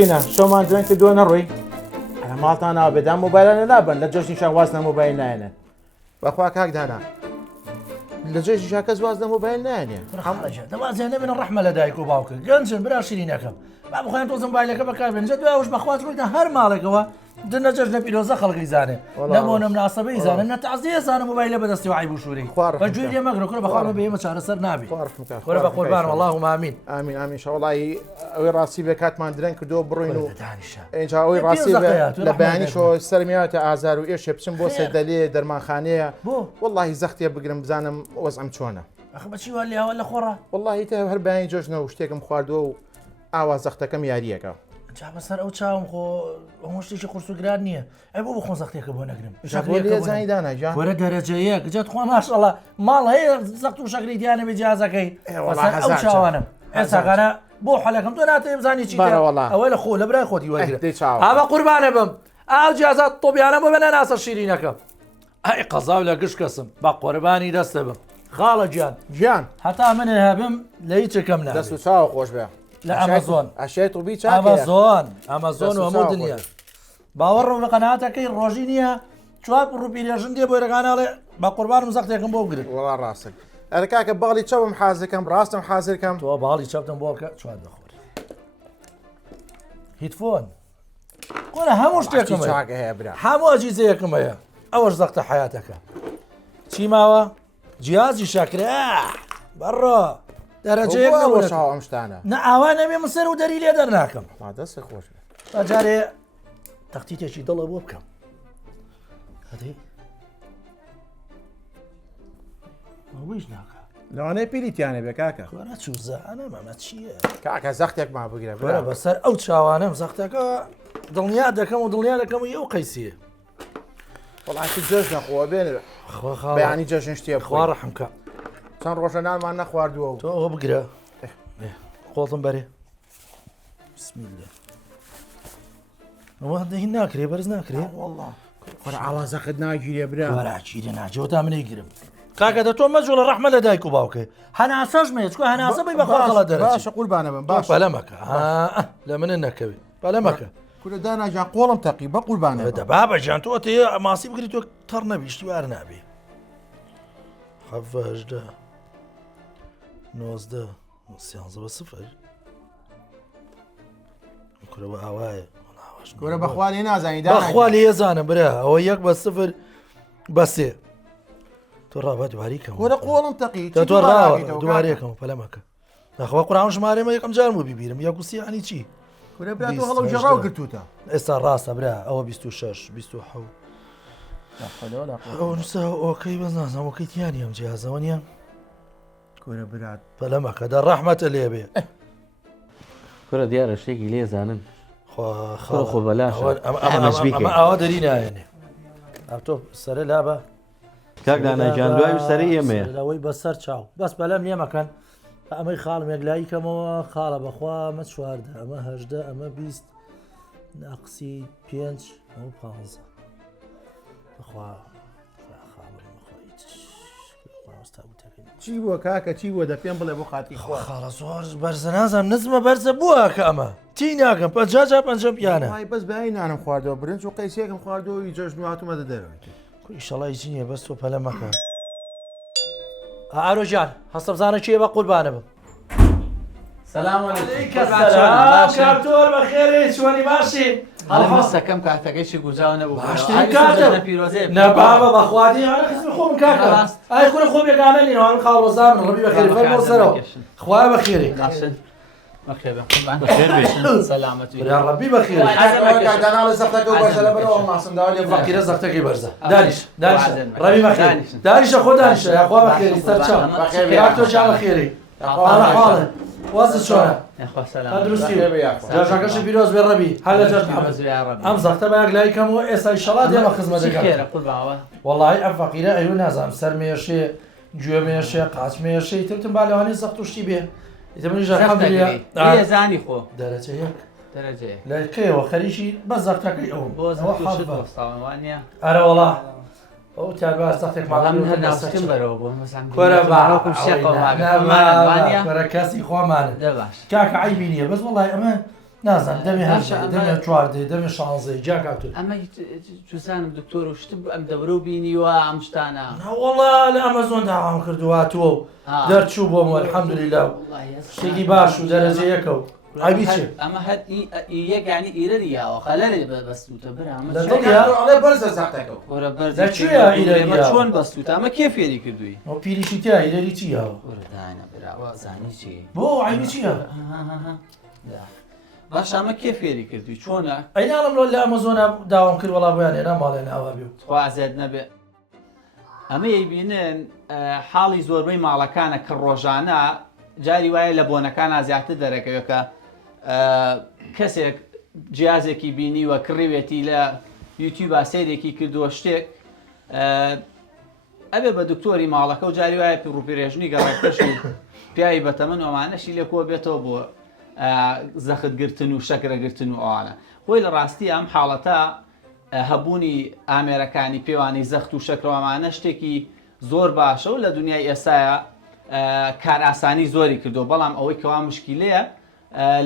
بڕینە شەومان دوێن کردووە نەڕۆی ئەە ماڵتانەوە بێدام مۆبایلانە نابن لە جۆشنی شا واز لە مۆبایل نایەنێ بەخوا کاک دانا لە جێژی شا کەس واز لە مۆبایل نایەنێ دەوازیان نەبێنە ڕەحمە لە دایک و باوکە گەنجن برا شیرینەکەم با بخۆیان تۆ زمبایلەکە بەکاربێنجە دوایش بەخوات ڕوویدا هەر ماڵێکەوە دنە جەژنە پیرۆزە خەڵکی زانێ نەبوونم ناسەبەی زانن نە تەعزیە زانە مۆبایلە بەدەستی و عیب و شووری بەگوێ لێ مەگرە کورە بەخوا بێمە چارەسەر نابێ کورە بە قوربان وەڵڵاهومە ئامین ئامین ئامین شەوەڵی ئەوەی ڕاستی بێ کاتمان درەنگ کردەوە بڕۆین و ئێجا ئەوەی ڕاستی لە بەیانیشەوە سەرمیاتە ئازار و ئێشێ بچم بۆ سەردەلێ دەرمانخانەیە وەڵڵاهی زەختێ بگرم بزانم وەزعم چۆنە ئەخ بەچی وا لێوە لە خۆڕە وەڵڵاهی تە هەر بەیانی جۆژنەوە شتێکم خواردووە و ئاوا زەختەکەم یاریەکە جا بەسەر ئەو چاوم خۆ ئەو شتێکی قورس و گران نییە ئەی بۆ بخۆ زەختێکە بۆ نەگرم زانی داناجان وەرە دەرەجەیەک جات خۆ ماشەڵڵا ماڵ هەیە زەخت و شەکری دیانە بێ جیازەکەی ئەو چاوانم ئێستاکانە بۆ حەلەکەم تۆ ناتێ بزانی چی ئەوەی لە خۆ لە برای خۆتی وەرگرێت ئاوا قوربانە بم ئاو جیازات تۆبیانە بۆ بەنە ناسە شیرینەکەم ئەی قەزاو لە گشت کەسم بە قوربانی دەستە بم خاڵە گیان هەتا منێ هەبم لە هیچەکەم نە دەست و چاوە خۆش بێ لە ئەمازۆن ئەشێت و بیچ ئەمازۆن و هەموو دنیا باوەڕ لە قەنەعاتەکەی ڕۆژی نییە 4 ڕوپیرێژن دێ بۆی ڕێگاناڵێ بە قوربانم زەختێکم بۆ بگرن وەڵا ڕاستە ئەرە کاکە باڵی چاوم حازەکەم ڕاستم حازرکەم تۆ باڵی چاپتم بۆ بکە چوار دەخۆر هیتفۆن قۆرە هەموو شتێکم هەیە برا هەموو ئەجیزەیەکم هەیە ئەوەش زەختە حیاتەکە چی ماوە جیازی شاکرە بەڕۆ دەرەجەیەک ئەم شتانە نە ئاوا نەبێ من سەر و دەری لێ دەرناکەم دەستی خۆش جارێ تەختیتێکی دڵە بۆ بکەم ئەویش ناکە لەوانەیە پیریتیانە بێ کاکە وەرە چوزانە مەمە چییە کاکە زەختێک ما بگرە وەرە بەسەر ئەو چاوانەم زەختەکە دڵنیا دەکەم و دڵنیا دەکەم و ئەو قەیسیە وڵاتی جێژ نەخۆوە بێنێ بەیانی جەژن شتێ خوا ڕەحمکە چەند ڕۆژە نانمان نەخواردووە تۆ ئەوە بگرە قۆڵتم بەرێ بسمیلە ئەوە هەندە هین ناکرێ بەرز ناکرێ وەڵڵا خۆرە ئاوازەکەت ناگیرێ برا وەراچیرە ناجەوە تا منەیگرم کاکە دە تۆ مەجۆ لە ڕەحمە لە دایک و باوکێ هەناسەش مێ چکۆ هەناسە بی بەخواڵە دەرە باشە قوربانە بم باش بەلەمەکە لە منە نەکەوێ بەلەمەکە کورە داناجان قۆڵم تەقی بە قوربانە دە بابەجان تۆ تێ ماسی بگری تۆ تەڕ نەبیشتی وار نابێ هەڤەژدە 19 سیانزە بە سفر کورەوە ئاوایە کورە بەخوای نازانی بەخوا لێ زانم برا ئەوە 1 بە سفر بە 3 تۆ ڕابە دوواریکەم کورە قۆڵم تەقی تۆ ڕاوە دوواریەکەم پەلەمەکە ناخوا قورآن ژمارەمە یەکەم جارم و بیبیرم یەکوسی عنی چی کورە برا تۆ هەڵە جێڕاو گرتوتە ئێستا ڕاستە برا ئەوە 26 27 ئەو نووسە ئۆکەی بەس نازانم ئۆکەی تیانی ئەم جیازەوە نییە کورە برات پەلەمەکە دە ڕەحمەتە لێ بێ کورە دیارە شتێکی لێ زانن خۆ بەلاش ئەوە دەری نایەنێ تۆ سەرە لابە کاک داناجان دوای سەری ئێمەیە لەوەی بەسەر چاو بەس بەلەم لێمەکەن ئەمەی خاڵم یەکلاییکەمەوە خاڵە بەخوا ئەمە چواردە ئەمە هەژدە ئەمە 20 ناقسی 5 ئەو 15 بەخوا چی بووە کاکە چی بووە دە پێم بڵێ بۆ خاتی خۆ خاڵە زۆر بەرزە نازانم نزمە بەرزە بووە کە ئەمە تی ناکەم پەنجا پەنجەم پیانە بەس بەی نانم خواردەوە برنج و قەیسێکم خواردەوە جەژن هاتوومەدە دەرەوەی ئیشەڵای چی نییە بەس تۆ پەلەمەکە ئاروژان هەستە بزانە چیە بە قوربانە بم سلام علیکم کاکتۆر بەخێرێ چۆنی باشی هەڵمەستەکەم کاتەکەیشی گوزاو نەبوو نەبابە بەخوادی خزمی خۆم کاکە ئای کورە خۆم یەکانە نێوان خاڵۆزان ڕەبی بەخێری فەرمۆ سەرەوە خوای بەخێری ڕەبی بەخێری فەقیرە زەختەکەی بەرزە دانیش ڕەبی بەخێر دانیشە خۆ دانیشە یاخوا بەخێری سەرچاو کاکتۆر جا بەخێری حاڵە وازت چۆنە تەندروستی جاشەکەشی پیرۆز بێ ڕەبی هەلە جەژ محەمەد ئەم زەختە بە یەکلاییکەمەوە ئێستا ئیشەڵا دێمە خزمەتەکە وەڵڵاهی ئەم فەقیرە ئەیوە نازانم سەر مێشێ گوێ مێشێ قاچ مێشەی ترتم با لەوانەیە زەخت توشتی بێ زانی خۆ دەرەجە یەک لە کەیەوە خەریکی بە زەختەکەی ئەو ئەرە وەڵا ئەو تیاگوار سەختێک ناسکم بەرەوە بۆ کۆرە کەسی خۆمانە کاکە عیبی نییە بەس وەڵای ئەمە نازانم دەمێ هەشە دەمێ چواردێ دەمێ شانزەی جاکاتو ئەمە تووسانم دکتۆر وشت ئەم دەورە و بینیوە ئەم شتانە وەڵا لە ئەمەزۆن داوام کردوواتوە و دەرچوو بۆم الحەمدولله شتێکی باش و دەرەجە یەکە و ئایبی چێ ئەمە هەر یەکانی ئیرەری یاوە خەلەرێ بەستوتە برامە بەرزە زەختەکە وەرە بەرز دەچوویە ئیرەری چۆن بەستوتە ئەمە کێ فێری کردووی ئەو پیریشی تیا ئیرەری چی یاوە وەرەدانە براوە زانی چی بۆ ئایبی چیە باش ئەمە کێ فێری کردووی چۆنە ئەیناڵم لە ئەمەزۆنە داوام کرد وەڵا بۆیان هێنا ماڵێن ئاوا بێ خوازێت نەبێ ئەمە یبینن حاڵی زۆربەی ماڵەکانە کە ڕۆژانە جاری وایە لە بۆنەکانە زیاتر دەرەکەوێت کە کەسێک جیازێکی بینی وە کڕیوێتی لە یوتیوب سەیرێکی کردووە شتێک ئەبێ بە دکتۆری ماڵەکە و جاری وایە ڕووپێژنی گەڕێکەشی پیاوی بەتەمەن ئەمانەشی لێکۆ بێتەوە بۆ زەختگرتن و شەکرەگرتن و ئەوانە خۆی لە ڕاستی ئەم حاڵەتە هەبوونی ئامێرەکانی پێوانی زەخت و شەکرەوەمانە شتێکی زۆر باشە و لە دنیای ئێستاە کار ئاسانی زۆری کردو بەڵام ئەوەی کەوا مشکیلەیە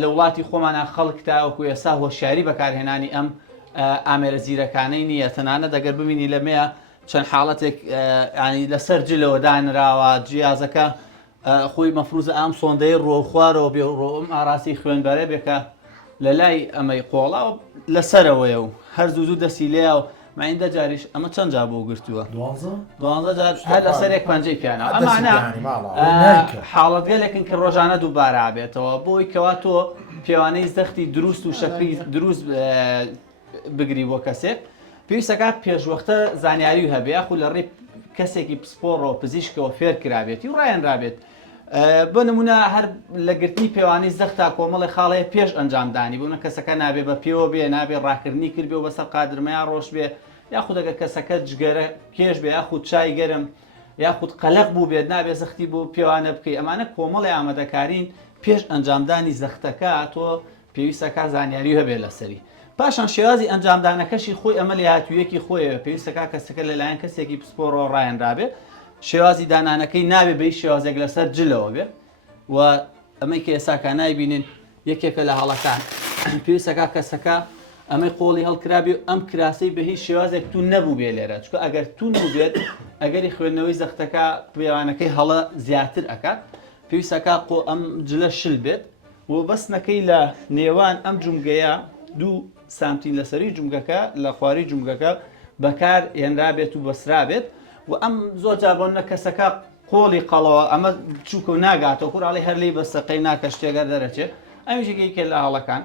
لە وڵاتی خۆمانە خەڵکتا وەکو ئێستا هۆشیاری بەکارهێنانی ئەم ئامێرە زیرەکانەی نییە تەنانە دەگەر ببینی لەمەیە چەند حاڵەتێک ینی لەسەر جلەوە دانراوە جیازەکە خۆی مەفروزە ئەم سۆندەی ڕۆخوارەوە بێ ڕۆم ئاراسی خوێنبەرە بێکە لە لای ئەمەی قۆڵا و لەسەرەوەیە و هەر زوو دەستی لێە و مایندە جاریش ئەمە چەند جا بۆ گرتووە 12 جار هەر لەسەرێک پەنجەی پیانە ئەمانە حاڵەتگەلێکن کە ڕۆژانە دووبارە بێتەوە بۆی کەوا تۆ پێوانەی زەختی دروست و شەکری دروست بگری بۆ کەسێک پێویستەکە پێشوەختە زانیاری و هەبێ یاخود لە ڕێی کەسێکی پسپۆڕەوە پزیشکەوە فێر کرابێتی و ڕایەنرابێت بۆ نمونە هەر لە گرتنی پێوانی زەختا کۆمەڵی خاڵەیە پێش ئەنجامدانی بوونە کەسەکە نابێ بە پێوە بێ نابێ ڕاکردنی کرد بێ و بەسەر قادرمەیان ڕۆژ بێ یاخود ئەگەر کەسەکە جگەرە کێش بێ یاخود چای گەرم یاخود قەلق بوو بێت نابێ زەختی بوو پێوانە بکەی ئەمانە کۆمەڵی ئامادەکارین پێش ئەنجامدانی زەختەکە تۆ پێویستەکە زانیاری هەبێ لەسەری پاشان شێوازی ئەنجامدانەکەشی خۆی ئەمە لە هاتوویەکی خۆیەوە پێویستەکە کەسەکە لەلایەن کەسێکی پسپۆڕەوە ڕایەنرابێ شێوازی دانانەکەی نابێ بەی شێوازێک لەسەر جلەوە بێ و ئەمەی کە ئێساکە نایبینین یەکێکە لە هەڵەکان پێویستەکە کەسەکە ئەمەی قۆڵی هەڵکرابێ ئەم کراسی بە هیچ شێوازێک تو نەبوو بێ لێرە چکە ئەگەر تو بێت ئەگەری خوێندنەوەی زەختەکە پێوانەکەی هەڵە زیاتر ئەکات پێویستەکە قۆ ئەم جلە شل بێت و بەستنەکەی لە نێوان ئەم جومگەیە 2 سانتیم لەسەری جومگەکە لە خواری جومگەکە بەکار هێنرابێت و بەسرابێت و ئەم زۆر جابۆنە کەسەکە قۆڵی قەڵەوە ئەمە چووکە و ناگاتەوە کوڕاڵی هەر لی بەستەقەی ناکە شتێگەر دەرەچێت ئەمیژێکێکێ لە هەڵەکان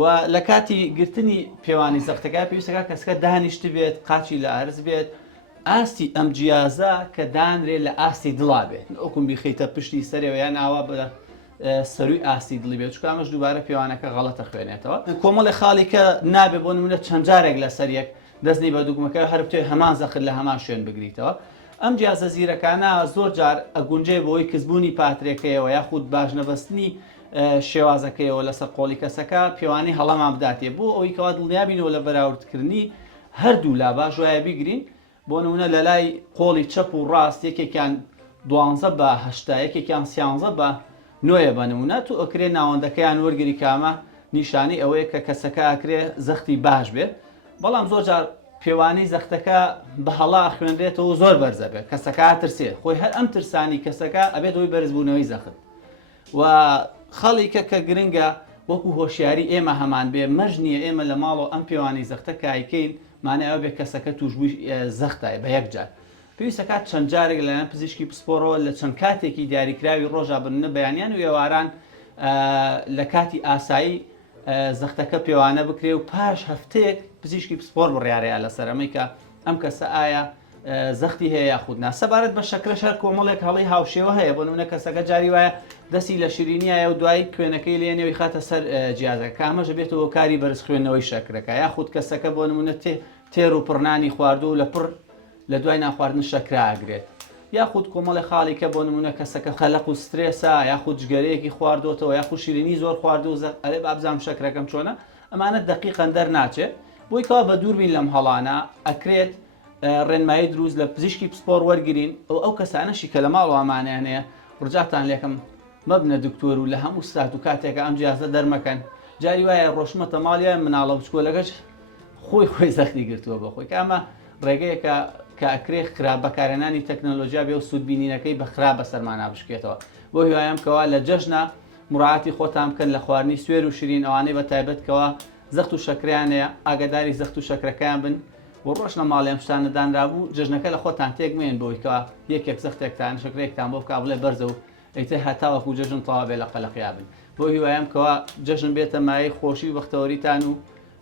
و لە کاتی گرتنی پێوانی زەختەکە پێویستەکە کەسەکە دانیشت بێت قاچی لە ئارز بێت ئاستی ئەم جیازە کە دانرێت لە ئاستی دڵا بێت ئۆکم بیخیتە پشتی سەرەوە یان ئاوا بە سەروی ئاستی دڵی بێت چکە ئەمەش دووبارە پێوانەکە غەڵەتە خوێنێتەوە کۆمەڵی خاڵی کە نابێ بۆ نمونە چەند جارێک لە سەریەک دەستنی بە دوگمەکە هەر بتوێ هەمان زەخت لە هەمان شوێن بگریتەوە ئەم جیازە زیرەکانە زۆر جار ئەگونجێ بۆی کەسبوونی پاترێکەیەوە یاخود باش نەبەستنی شێوازەکەیەوە لەسەر قۆڵی کەسەکە پێوانی هەڵەمان بداتێ بۆ ئەوەی کەوا دڵنیابینەوە لە بەراوردکردنی هەردوو لا باش وایە بیگرین بۆ نمونە لە لای قۆڵی چەپ و ڕاست یەکێکیان 12 بە 8 یەکێکیان 13 بە 9 بە نمونە تو ئەکرێ ناوەندەکەیان وەرگری کامە نیشانی ئەوەیە کە کەسەکە ئەکرێ زەختی باش بێت بەڵام زۆر جار پێوانەی زەختەکە بە هەڵا خوێنرێتەوە زۆر بەرزە بێت کەسەکە ترسێ خۆی هەر ئەم ترسانی کەسەکە ئەبێت ئەوی بەرزبوونەوەی زەخت و خەڵیکە کە گرنگە وەکو هۆشیاری ئێمە هەمان بێ مەژ نییە ئێمە لە ماڵەوە ئەم پێوانی زەختە کایکەین مانە ئەو بێ کەسەکە توشبووی زەختای بە یەکجار پێویستەکە چەند جارێک لەلایەن پزیشکی پسپۆڕەوە لە چەند کاتێکی دیاریکراوی ڕۆژا بنە بەیانیان و ئێواران لە کاتی ئاسایی زەختەکە پێوانە بکرێ و پاش هەفتەیەک پزیشکی پسپۆڕ بڕیارەیە لەسەر ئەمەی کە ئەم کەسە ئایا زەختی هەیە یاخودنا سەبارەت بە شەکرە شەر کۆمەڵێک هەڵی هاوشێوە هەیە بۆ نمونە کەسەکە جاری وایە دەستی لە شیرینیایە و دوای خوێنەکەی لێنەوەی خاتە سەر جیازەکە کامەژە بێتەوە کاری بەرز خوێندنەوەی شەکرەکە یاخود کەسەکە بۆ نمونە تێر و پڕنانی خواردو و لە پڕ لە دوای ناخواردن شەکرا ئەگرێت یاخود کۆمەڵی خاڵی کە بۆ نمونە کەسەکە خەلق و سترێسە یاخود جگەرەیەکی خواردوتەوە یاخود شیرینی زۆر خواردو و ئەرێ بابزانام شەکرەکەم چۆنە ئەمانە دقیقەن دەرناچێت بۆی کەوا بە دووربین لەم هەڵانە ئەکرێت ڕێنمایی دروست لە پزیشکی پسپۆڕ وەرگرین ئەو کەسانەشی کە لە ماڵ ئەمانیانەیە ڕجاتان لێکم مەبنە دکتۆر و لە هەموو سات و کاتێکە ئەم جیازە دەرمەکەن جاری وایە ڕۆشمەتە ماڵیە مناڵە بچکۆلەکەش خۆی زەختی گرتووە بە خۆی کامە ڕێگەیەکە کە ئەکرێ بەکارهێنانی تەکنەلۆژیا بێ و سوودبینینەکەی بە خراپ بە سەرمانە بشکێتەوە بۆ هیوایم کەوا لە جەژنە مڕاعاتی خۆتان بکەن لە خواردنی سوێر و شیرین ئەوانەی بە تایبەتکەوە زەخت و شەکریانەیە ئاگاداری زەخت و شەکرەکەیان بن بۆ ڕۆژ لە ماڵێم شتانە دانرابوو جژنەکە لە خۆتان تێکمێن بۆی کەوا یەکێک زەختێکتان شەکرێکتان بۆ بکا بڵێ بەرزە و ئەیتر هەتاوەکو جەژن تەوا بێ لە قەلەقیا بن بۆ هیوایم کەوا جەژن بێتە مایەی خۆشی و بەختەوەریتان و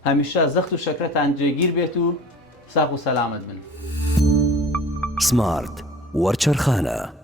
هەمیشە زەخت و شەکرەتان جێگیر بێت و ساق و سەلامت بن. سمارت وەرچەرخانە